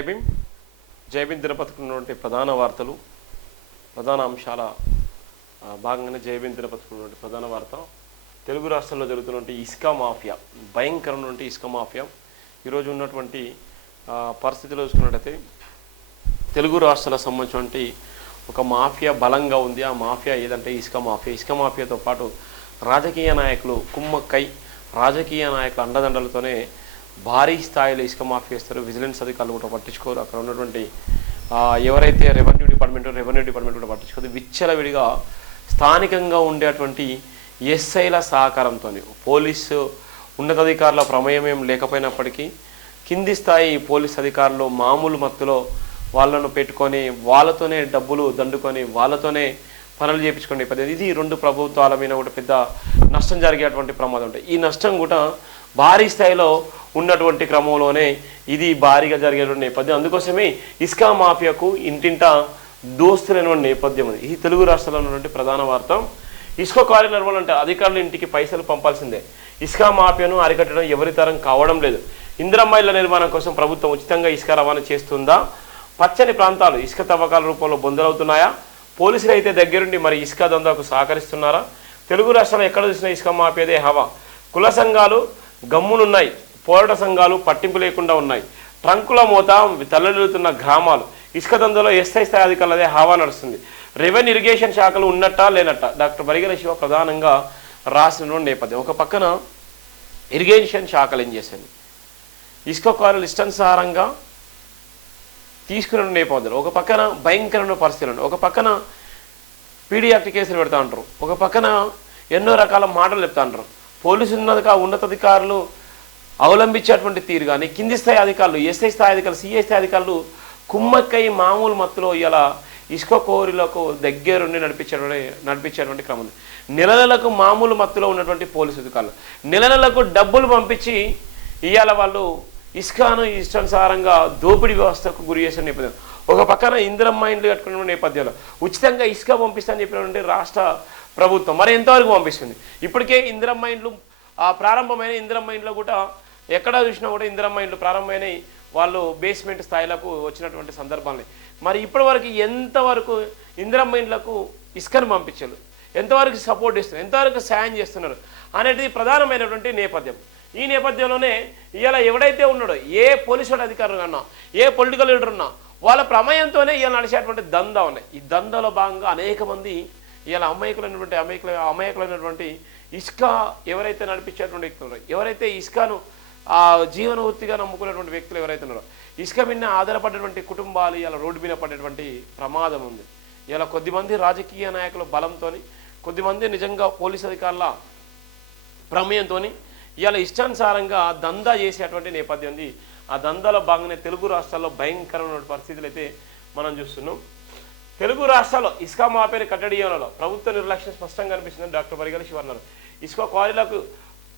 జై భీమ్ దినపత్రికలోని ప్రధాన వార్తలు ప్రధాన అంశాల భాగంగానే జై భీమ్ దినపత్రికలోని ప్రధాన వార్త తెలుగు రాష్ట్రాల్లో జరుగుతున్నటువంటి ఇసుక మాఫియా భయంకరమైనటువంటి ఇసుక మాఫియా ఈరోజు ఉన్నటువంటి పరిస్థితిలో చూసుకున్నట్లయితే తెలుగు రాష్ట్రాలకు సంబంధించినటువంటి ఒక మాఫియా బలంగా ఉంది. ఆ మాఫియా ఏదంటే ఇసుక మాఫియాతో పాటు రాజకీయ నాయకులు కుమ్మక్కై రాజకీయ నాయకుల అండదండలతోనే భారీ స్థాయిలో ఇసుక మాఫియా ఇస్తారు. విజిలెన్స్ అధికారులు కూడా పట్టించుకోరు. అక్కడ ఉన్నటువంటి ఎవరైతే రెవెన్యూ డిపార్ట్మెంట్ కూడా పట్టించుకోదు. విచ్చలవిడిగా స్థానికంగా ఉండేటువంటి ఎస్ఐల సహకారంతో పోలీసు ఉన్నతాధికారుల ప్రమేయం ఏం లేకపోయినప్పటికీ కింది స్థాయి పోలీస్ అధికారులు మామూలు మత్తులో వాళ్ళను పెట్టుకొని వాళ్ళతోనే డబ్బులు దండుకొని వాళ్ళతోనే పనులు చేయించుకునే పద్ధతి. ఇది రెండు ప్రభుత్వాల మీద కూడా పెద్ద నష్టం జరిగేటువంటి ప్రమాదం ఉంటాయి. ఈ నష్టం కూడా భారీ స్థాయిలో ఉన్నటువంటి క్రమంలోనే ఇది భారీగా జరిగేటువంటి నేపథ్యం. అందుకోసమే ఇసుక మాఫియాకు ఇంటింట దోస్తులైనటువంటి నేపథ్యం ఉంది. ఈ తెలుగు రాష్ట్రాల్లో ఉన్నటువంటి ప్రధాన వార్త ఇసుక క్వారీ నిర్వహణ అధికారులు ఇంటికి పైసలు పంపాల్సిందే. ఇసుక మాఫియాను అరికట్టడం ఎవరి తరం కావడం లేదు. ఇందిరమ్మ ఇళ్ల నిర్మాణం కోసం ప్రభుత్వం ఉచితంగా ఇసుక రవాణా చేస్తుందా? పచ్చని ప్రాంతాలు ఇసుక తవ్వకాల రూపంలో బొందలవుతున్నాయా? పోలీసులు అయితే దగ్గరుండి మరి ఇసుక దందాకు సహకరిస్తున్నారా? తెలుగు రాష్ట్రాల్లో ఎక్కడ చూసినా ఇసుక మాఫియాదే హవా. కుల సంఘాలు గమ్మునున్నాయి, పోరాట సంఘాలు పట్టింపు లేకుండా ఉన్నాయి. ట్రంకుల మోత తల్లెలుతున్న గ్రామాలు ఇసుక దందాలో ఎస్ఐ స్థాయి అధికారులదే హవా నడుస్తుంది. రెవెన్యూ ఇరిగేషన్ శాఖలు ఉన్నట్టా లేనట్టా డాక్టర్ బరిగెల శివ ప్రధానంగా రాసిన నేపథ్యం. ఒక పక్కన ఇరిగేషన్ శాఖలు ఏం చేశాయి, ఇసుక క్వారీలు ఇష్టానుసారంగా తీసుకునే నేపథ్యంలో ఒక పక్కన భయంకరమైన పరిస్థితులు, ఒక పక్కన పీడీ యాక్ట్ కేసులు పెడతా ఉంటారు, ఒక పక్కన ఎన్నో రకాల మాటలు చెప్తా ఉంటారు. పోలీసు ఉన్నతాధికారులు అవలంబించేటువంటి తీరు కానీ కింది స్థాయి అధికారులు ఎస్ఐ స్థాయి అధికారులు సిఐ స్థాయి అధికారులు కుమ్మక్కై మామూలు మత్తులో ఇలా ఇసుక కోరిలకు దగ్గరుండి నడిపించేటువంటి క్రమం ఉంది. నెలలకు మామూలు మత్తులో ఉన్నటువంటి పోలీసు అధికారులు నెలలకు డబ్బులు పంపించి ఇవాళ వాళ్ళు ఇసుకను ఇష్టానుసారంగా దోపిడీ వ్యవస్థకు గురి చేసిన నేపథ్యం. ఒక పక్కన ఇందిరమ్మ ఇండ్లు కట్టుకున్న నేపథ్యంలో ఉచితంగా ఇసుక పంపిస్తానని చెప్పినటువంటి రాష్ట్ర ప్రభుత్వం మరి ఎంతవరకు పంపిస్తుంది? ఇప్పటికే ఇందిరమ్మ ఇండ్లు ప్రారంభమైన ఇందిరమ్మ ఇండ్లు కూడా ఎక్కడ చూసినా కూడా ఇందిరమ్మ ఇండ్లు ప్రారంభమైన వాళ్ళు బేస్మెంట్ స్థాయిలకు వచ్చినటువంటి సందర్భాలు. మరి ఇప్పటివరకు ఎంతవరకు ఇందిరమ్మ ఇండ్లకు ఇసుకను పంపించారు, ఎంతవరకు సపోర్ట్ ఇస్తున్నారు, ఎంతవరకు సాయం చేస్తున్నారు అనేది ప్రధానమైనటువంటి నేపథ్యం. ఈ నేపథ్యంలోనే ఇవాళ ఎవడైతే ఉన్నాడో ఏ పోలీసు అధికారులు అన్నా ఏ పొలిటికల్ లీడర్ ఉన్నా వాళ్ళ ప్రమేయంతోనే ఇవాళ నడిచేటువంటి దందా ఉన్నాయి. ఈ దందాలో భాగంగా అనేక మంది ఇవాళ అమాయకులైనటువంటి ఇసుక ఎవరైతే నడిపించేటువంటి వ్యక్తులు, ఎవరైతే ఇసుకను జీవన వృత్తిగా నమ్ముకునేటువంటి వ్యక్తులు ఎవరైతే ఉన్నారో ఇసుక మీద ఆధారపడేటువంటి కుటుంబాలు ఇలా రోడ్డు మీద పడేటువంటి ప్రమాదం ఉంది. ఇలా కొద్దిమంది రాజకీయ నాయకుల బలంతో, కొద్దిమంది నిజంగా పోలీసు అధికారుల ప్రమేయంతో ఇవాళ ఇష్టానుసారంగా దందా చేసేటువంటి నేపథ్యం ఉంది. ఆ దందాలో భాగంగానే తెలుగు రాష్ట్రాల్లో భయంకరమైన పరిస్థితులు అయితే మనం చూస్తున్నాం. తెలుగు రాష్ట్రాల్లో ఇసుక మాఫియాని కట్టడియంలో ప్రభుత్వ నిర్లక్ష్యం స్పష్టంగా కనిపిస్తుందని డాక్టర్ బరిగెల శివ అన్నారు. ఇసుక క్వారీలకు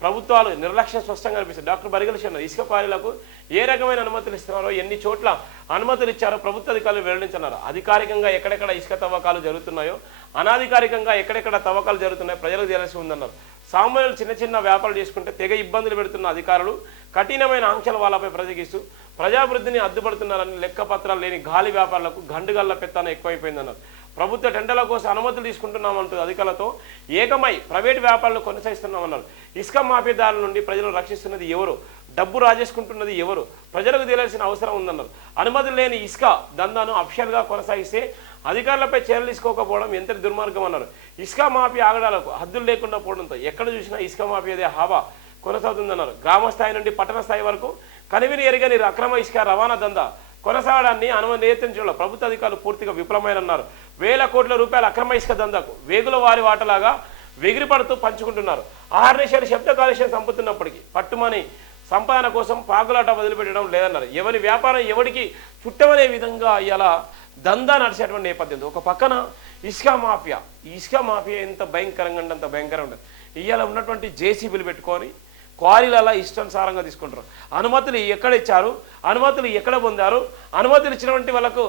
ప్రభుత్వాలు నిర్లక్ష్యం స్పష్టంగా కనిపిస్తుంది. డాక్టర్ బరిగెల శివ అన్నారు ఇసుక క్వారీలకు ఏ రకమైన అనుమతులు ఇస్తున్నారో, ఎన్ని చోట్ల అనుమతులు ఇచ్చారో ప్రభుత్వ అధికారులు వెల్లడించన్నారు. అధికారికంగా ఎక్కడెక్కడ ఇసుక తవ్వకాలు జరుగుతున్నాయో, అనాధికారికంగా ఎక్కడెక్కడ తవ్వకాలు జరుగుతున్నాయో ప్రజలకు తెలిసి ఉందన్నారు. సామాన్యులు చిన్న వ్యాపారాలు చేసుకుంటే తెగ ఇబ్బందులు పెడుతున్న అధికారులు కఠినమైన ఆంక్షలు వాళ్ళపై ప్రయోగిస్తూ ప్రజాభివృద్ధిని అడ్డుపడుతున్నారని లెక్కపత్రాలు లేని గాలి వ్యాపారులకు గండుగల్ల పెత్తనం ఎక్కువైపోయిందన్నారు. ప్రభుత్వ టెండర్ల కోసం అనుమతులు తీసుకుంటున్నామంటూ అధికారులతో ఏకమై ప్రైవేటు వ్యాపారాలు కొనసాగిస్తున్నామన్నారు. ఇసుక మాఫియాదారుల నుండి ప్రజలను రక్షిస్తున్నది ఎవరు, డబ్బు రాజేసుకుంటున్నది ఎవరు, ప్రజలకు తెలియాల్సిన అవసరం ఉందన్నారు. అనుమతులు లేని ఇసుక దందాను అఫిషియల్గా కొనసాగిస్తే అధికారులపై చర్యలు తీసుకోకపోవడం ఎంతటి దుర్మార్గం అన్నారు. ఇసుక మాఫియా ఆగడాలకు హద్దులు లేకుండా పోవడంతో ఎక్కడ చూసినా ఇసుక మాఫియాదే హవా కొనసాగుతుందన్నారు. గ్రామ స్థాయి నుండి పట్టణ స్థాయి వరకు కనివిని ఎరగని అక్రమ ఇసుక రవాణా దందా కొనసాగడాన్ని నియంత్రించడంలో ప్రభుత్వ అధికారులు పూర్తిగా విఫలమైనన్నారు. వేల కోట్ల రూపాయల అక్రమ ఇసుక దందాకు వేగుల వారి వాటలాగా వెగిరిపడుతూ పంచుకుంటున్నారు. ఆహార్నిశాలు శబ్ద కాలుష్యం చంపుతున్నప్పటికీ పట్టుమని సంపాదన కోసం పాకులాట వదిలిపెట్టడం లేదన్నారు. ఎవరి వ్యాపారం ఎవరికి చుట్టమనే విధంగా ఇలా దందా నడిచేటువంటి నేపథ్యం. ఒక పక్కన ఇసుక మాఫియా, ఈ ఇసుక మాఫియా ఎంత భయంకరంగా అంటే అంత భయంకరంగా ఉంటుంది. ఇవాళ ఉన్నటువంటి జేసీబీలు పెట్టుకొని క్వారీలలో ఇష్టానుసారంగా తీసుకుంటారు. అనుమతులు ఎక్కడ ఇచ్చారు, అనుమతులు ఎక్కడ పొందారు, అనుమతులు ఇచ్చినటువంటి వాళ్ళకు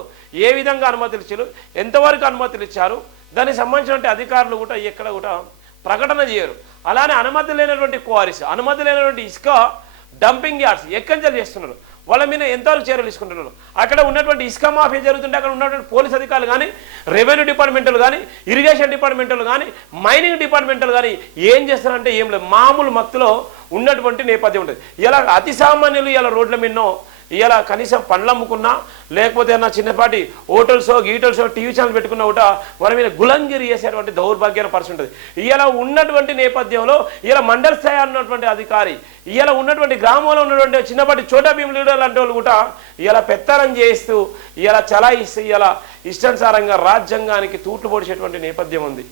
ఏ విధంగా అనుమతులు ఇచ్చారు, ఎంతవరకు అనుమతులు ఇచ్చారు, దానికి సంబంధించినటువంటి అధికారులు కూడా ఎక్కడ కూడా ప్రకటన చేయరు. అలానే అనుమతి లేనటువంటి క్వారీస్, అనుమతి లేనటువంటి ఇసుక డంపింగ్ యార్డ్స్ ఎక్కంచెలు చేస్తున్నారు. వాళ్ళ మీద ఎంతవరకు చర్యలు తీసుకుంటున్నారు? అక్కడ ఉన్నటువంటి ఇసుక మాఫియా జరుగుతుంటే అక్కడ ఉన్నటువంటి పోలీస్ అధికారులు కానీ, రెవెన్యూ డిపార్ట్మెంట్లు కానీ, ఇరిగేషన్ డిపార్ట్మెంట్లు కానీ, మైనింగ్ డిపార్ట్మెంట్లు కానీ ఏం చేస్తారంటే ఏం లేదు, మామూలు మత్తులో ఉన్నటువంటి నేపథ్యం ఉంటుంది. ఇలా అతి సామాన్యులు ఇలా రోడ్ల మీదనో ఇలా కనీసం పండ్లు అమ్ముకున్నా లేకపోతే అన్న చిన్నపాటి హోటల్సో గీటల్సో టీవీ ఛానల్ పెట్టుకున్నా కూడా మన మీద గులంగిరి చేసేటువంటి దౌర్భాగ్యాన్ని పరిస్థితి ఉంటుంది. ఇలా ఉన్నటువంటి నేపథ్యంలో ఇలా మండల స్థాయి ఉన్నటువంటి అధికారి, ఇలా ఉన్నటువంటి గ్రామంలో ఉన్నటువంటి చిన్నపాటి చోటా భీమ్ లీడర్ లాంటి వాళ్ళు కూడా ఇలా పెత్తనం చేస్తూ ఇలా చలాయిస్తూ ఇలా ఇష్టానుసారంగా రాజ్యాంగానికి తూట్లు పొడిచేటువంటి నేపథ్యం ఉంది.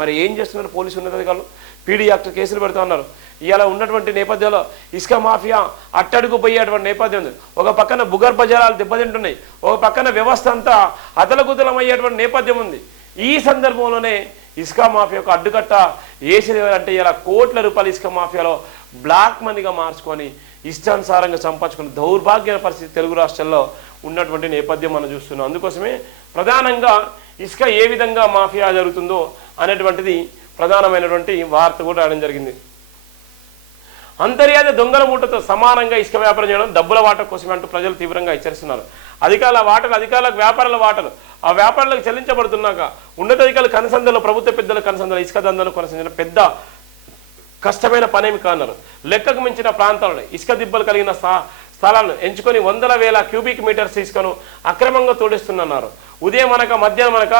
మరి ఏం చేస్తున్నారు పోలీసు ఉన్నతాధికారులు? పీడీ యాక్ట్ కేసులు పెడుతూ ఉన్నారు. ఇలా ఉన్నటువంటి నేపథ్యంలో ఇసుక మాఫియా అట్టడుగు పోయేటువంటి నేపథ్యం ఉంది. ఒక పక్కన భూగర్భ జలాలు దెబ్బతింటున్నాయి, ఒక పక్కన వ్యవస్థ అంతా అతలకుతలం అయ్యేటువంటి నేపథ్యం ఉంది. ఈ సందర్భంలోనే ఇసుక మాఫియాకు అడ్డుకట్ట వేసేది అంటే ఇలా కోట్ల రూపాయల ఇసుక మాఫియాలో బ్లాక్ మనీగా మార్చుకొని ఇష్టానుసారంగా సంపాదించుకుని దౌర్భాగ్య పరిస్థితి తెలుగు రాష్ట్రాల్లో ఉన్నటువంటి నేపథ్యం మనం చూస్తున్నాం. అందుకోసమే ప్రధానంగా ఇసుక ఏ విధంగా మాఫియా జరుగుతుందో అనేటువంటిది ప్రధానమైనటువంటి వార్త కూడా రావడం జరిగింది. అంతర్యాద దొంగల మూటతో సమానంగా ఇసుక వ్యాపారం చేయడం డబ్బుల వాట కోసమే అంటూ ప్రజలు తీవ్రంగా హెచ్చరిస్తున్నారు. అధికారులకు వ్యాపారుల వాటలు ఆ వ్యాపారులకు చెల్లించబడుతున్నాక ఉన్నతాధికారులు కనసందలో ప్రభుత్వ పెద్దల కనసందలో ఇసుక దందను కొనసాగించిన పెద్ద కష్టమైన పనేమి కాన్నారు. లెక్కకు మించిన ప్రాంతాలను ఇసుక దిబ్బలు కలిగిన స్థలాలను ఎంచుకొని వందల వేల క్యూబిక్ మీటర్స్ ఇసుకను అక్రమంగా తోడిస్తున్నారు. ఉదయం అనక మధ్యాహ్నం అనక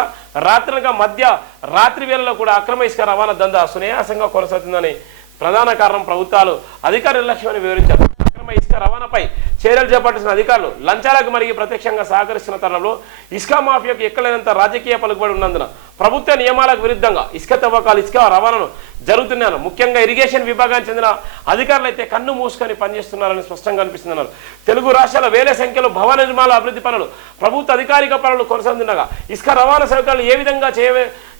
రాత్రి వేళలో కూడా అక్రమ ఇసుక రవాణా దందా సునాయాసంగా కొనసాగుతుందని ప్రధాన కారణం ప్రభుత్వాలు అధికార నిర్లక్ష్యాన్ని వివరించారు. అక్రమ ఇసుక రవాణాపై చర్యలు చేపట్టిన అధికారులు లంచాలకు మరిగి ప్రత్యక్షంగా సహకరిస్తున్న తరుణంలో ఇసుక మాఫియాకు ఎక్కలేనంత రాజకీయ పలుకుబడి ఉన్నందున ప్రభుత్వ నియమాలకు విరుద్ధంగా ఇసుక తవ్వకాలు ఇసుక రవాణాను జరుగుతున్నాను. ముఖ్యంగా ఇరిగేషన్ విభాగానికి చెందిన అధికారులు అయితే కన్ను మూసుకొని పనిచేస్తున్నారని స్పష్టంగా కనిపిస్తున్నారు. తెలుగు రాష్ట్రాల వేల సంఖ్యలో భవన నిర్మాణ అభివృద్ధి పనులు ప్రభుత్వ అధికారిక పనులు కొనసాగుతుండగా ఇసుక రవాణా సౌకర్యాలు ఏ విధంగా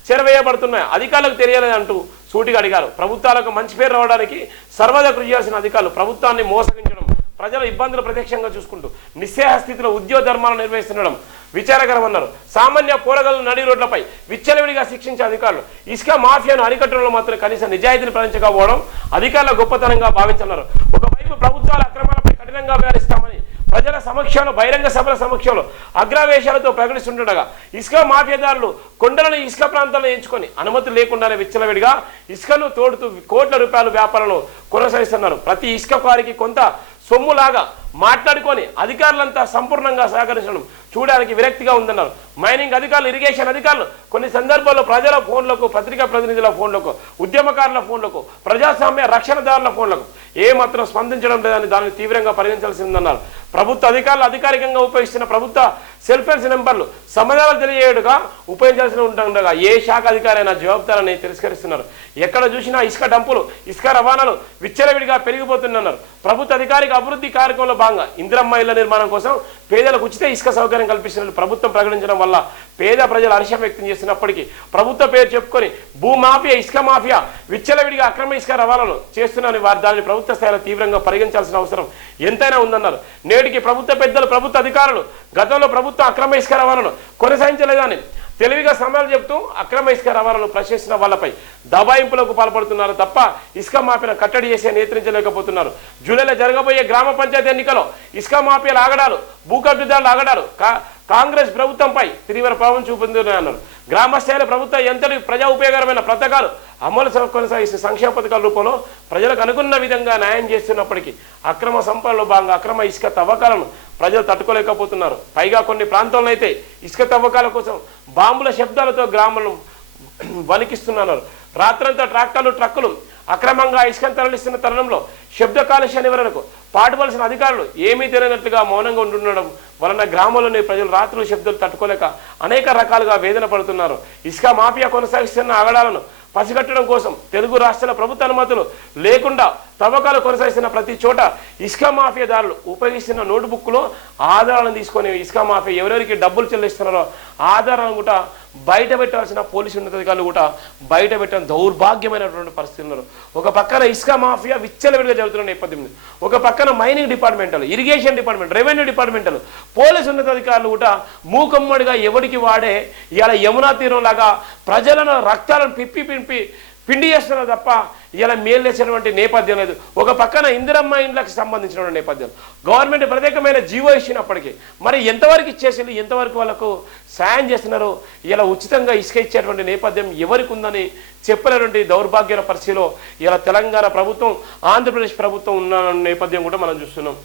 చేరవేయబడుతున్నాయి అధికారులకు తెలియాలని అంటూ సూటిగా అడిగారు. ప్రభుత్వాలకు మంచి పేరు రావడానికి సర్వదా కృషి చేయాల్సిన అధికారులు ప్రభుత్వాన్ని మోసగించడం, ప్రజల ఇబ్బందులు ప్రత్యక్షంగా చూసుకుంటూ నిస్సేహ స్థితిలో ఉద్యోగ ధర్మాలను నిర్వహిస్తుండడం విచారకరమన్నారు. సామాన్య పోరగాళ్ల నడి రోడ్లపై విచ్చలవిడిగా శిక్షించే అధికారులు ఇసుక మాఫియాను అరికట్టడంలో మాత్రం కనీస నిజాయితీని ప్రకటించకపోవడం అధికారుల గొప్పతనంగా భావించన్నారు. ఒకవైపు ప్రభుత్వాల అక్రమాలపై కఠినంగా వ్యవహరిస్తామని ప్రజల సమక్షంలో బహిరంగ సభల సమక్షంలో అగ్రవేశాలతో ప్రకటిస్తుండగా ఇసుక మాఫియాదారులు కొండలను ఇసుక ప్రాంతాలను ఎంచుకొని అనుమతి లేకుండానే విచ్చలవిడిగా ఇసుకను తోడుతూ కోట్ల రూపాయల వ్యాపారాలను కొనసాగిస్తున్నారు. ప్రతి ఇసుక వారికి కొంత సొమ్ములాగా మాట్లాడుకొని అధికారులంతా సంపూర్ణంగా సహకరించడం చూడడానికి విరక్తిగా ఉందన్నారు. మైనింగ్ అధికారులు, ఇరిగేషన్ అధికారులు కొన్ని సందర్భాల్లో ప్రజల ఫోన్లకు, పత్రికా ప్రతినిధుల ఫోన్లకు, ఉద్యమకారుల ఫోన్లకు, ప్రజాస్వామ్య రక్షణదారుల ఫోన్లకు ఏమాత్రం స్పందించడం లేదని దాన్ని తీవ్రంగా పరిగణించాల్సిందన్నారు. ప్రభుత్వ అధికారులు అధికారికంగా ఉపయోగిస్తున్న ప్రభుత్వ సెల్ ఫోన్స్ నెంబర్లు సమాధానాలు తెలియజేయడుగా ఉపయోగించాల్సి ఉంటుండగా ఏ శాఖ అధికారి అయినా జవాబుదారని తిరస్కరిస్తున్నారు. ఎక్కడ చూసినా ఇసుక డంపులు, ఇసుక రవాణాలు విచ్చలవిడిగా పెరిగిపోతున్నారు. ప్రభుత్వ అధికారిక అభివృద్ధి కార్యక్రమంలో భాగంగా ఇందిరమ్మ ఇళ్ల నిర్మాణం కోసం పేదలకు ఉచిత ఇసుక సౌకర్యం కల్పిస్తున్న ప్రభుత్వం ప్రకటించడం వల్ల పేద ప్రజలు హర్షం వ్యక్తం చేస్తున్నప్పటికీ ప్రభుత్వ పేరు చెప్పుకొని భూమాఫియా, ఇసుక మాఫియా విచ్చలవిడిగా అక్రమ ఇసుక రవాణాను చేస్తున్నారని దానిని ప్రభుత్వ స్థాయిలో తీవ్రంగా పరిగణించాల్సిన అవసరం ఎంతైనా ఉందన్నారు. నేటికి ప్రభుత్వ పెద్దలు, ప్రభుత్వ అధికారులు గతంలో ప్రభుత్వ అక్రమ ఇసుక రవాణాను కొనసాగించలేదని తెలివిగా సమయాలు చెప్తూ అక్రమ ఇసుక రవాణాను ప్రశ్నిస్తున్న వాళ్ళపై దబాయింపులకు పాల్పడుతున్నారు తప్ప ఇసుక మాఫియాను కట్టడి చేసి నియంత్రించలేకపోతున్నారు. జూలైలో జరగబోయే గ్రామ పంచాయతీ ఎన్నికలో ఇసుక మాఫియాల ఆగడాలు, భూకబ్జాదారుల ఆగడాలు కాంగ్రెస్ ప్రభుత్వంపై తీవ్ర ప్రభావం చూపుతున్నాయన్నారు. గ్రామస్థాయిలో ప్రభుత్వం ఎంతటి ప్రజా ఉపయోగకరమైన పథకాలు అమలు కొనసాగిస్తూ సంక్షేమ పథకాల రూపంలో ప్రజలకు అనుకున్న విధంగా న్యాయం చేస్తున్నప్పటికీ అక్రమ సంపదలో భాగంగా అక్రమ ఇసుక తవ్వకాలను ప్రజలు తట్టుకోలేకపోతున్నారు. పైగా కొన్ని ప్రాంతాల్లో అయితే ఇసుక తవ్వకాల కోసం బాంబుల శబ్దాలతో గ్రామాలను వణికిస్తున్నారు. రాత్రంతా ట్రక్కులు అక్రమంగా ఇసుకను తరలిస్తున్న తరుణంలో శబ్ద కాలుష్య నివారణకు పాటుపడాల్సిన అధికారులు ఏమీ తెలియనట్లుగా మౌనంగా ఉంటుండడం వలన గ్రామంలోని ప్రజలు రాత్రులు శబ్దాలు తట్టుకోలేక అనేక రకాలుగా వేదన పడుతున్నారు. ఇసుక మాఫియా కొనసాగిస్తున్న ఆగడాలను పసిగట్టడం కోసం తెలుగు రాష్ట్రాల ప్రభుత్వ అనుమతులు లేకుండా తవ్వకాలు కొనసాగిస్తున్న ప్రతి చోట ఇసుక మాఫియాదారులు ఉపయోగిస్తున్న నోట్బుక్లో ఆధారాలను తీసుకొని ఇసుక మాఫియా ఎవరెవరికి డబ్బులు చెల్లిస్తున్నారో ఆధారాలను కూడా బయట పెట్టాల్సిన పోలీసు ఉన్నతాధికారులు కూడా బయట పెట్టిన దౌర్భాగ్యమైనటువంటి పరిస్థితులు ఉన్నారు. ఒక పక్కన ఇసుక మాఫియా విచ్చలవిడిగా జరుగుతున్న నేపథ్యం, ఒక పక్కన మైనింగ్ డిపార్ట్మెంట్లు, ఇరిగేషన్ డిపార్ట్మెంట్, రెవెన్యూ డిపార్ట్మెంట్లు, పోలీసు ఉన్నతాధికారులు కూడా మూకమ్మడిగా ఎవరికి వాడే ఇలా యమునా తీరం లాగా ప్రజలను రక్తాలను పిప్పి పిండి చేస్తున్నారు తప్ప ఇలా మేలు చేసినటువంటి నేపథ్యం లేదు. ఒక పక్కన ఇందిరమ్మ ఇండ్లకు సంబంధించిన నేపథ్యం గవర్నమెంట్ ప్రత్యేకమైన జీవో ఇచ్చినప్పటికీ మరి ఎంతవరకు ఇచ్చేసి ఎంతవరకు వాళ్ళకు సాయం చేస్తున్నారు? ఇలా ఉచితంగా ఇసుక ఇచ్చేటువంటి నేపథ్యం ఎవరికి ఉందని చెప్పలేటువంటి దౌర్భాగ్యాల పరిస్థితిలో ఇలా తెలంగాణ ప్రభుత్వం, ఆంధ్రప్రదేశ్ ప్రభుత్వం ఉన్న నేపథ్యం కూడా మనం చూస్తున్నాం.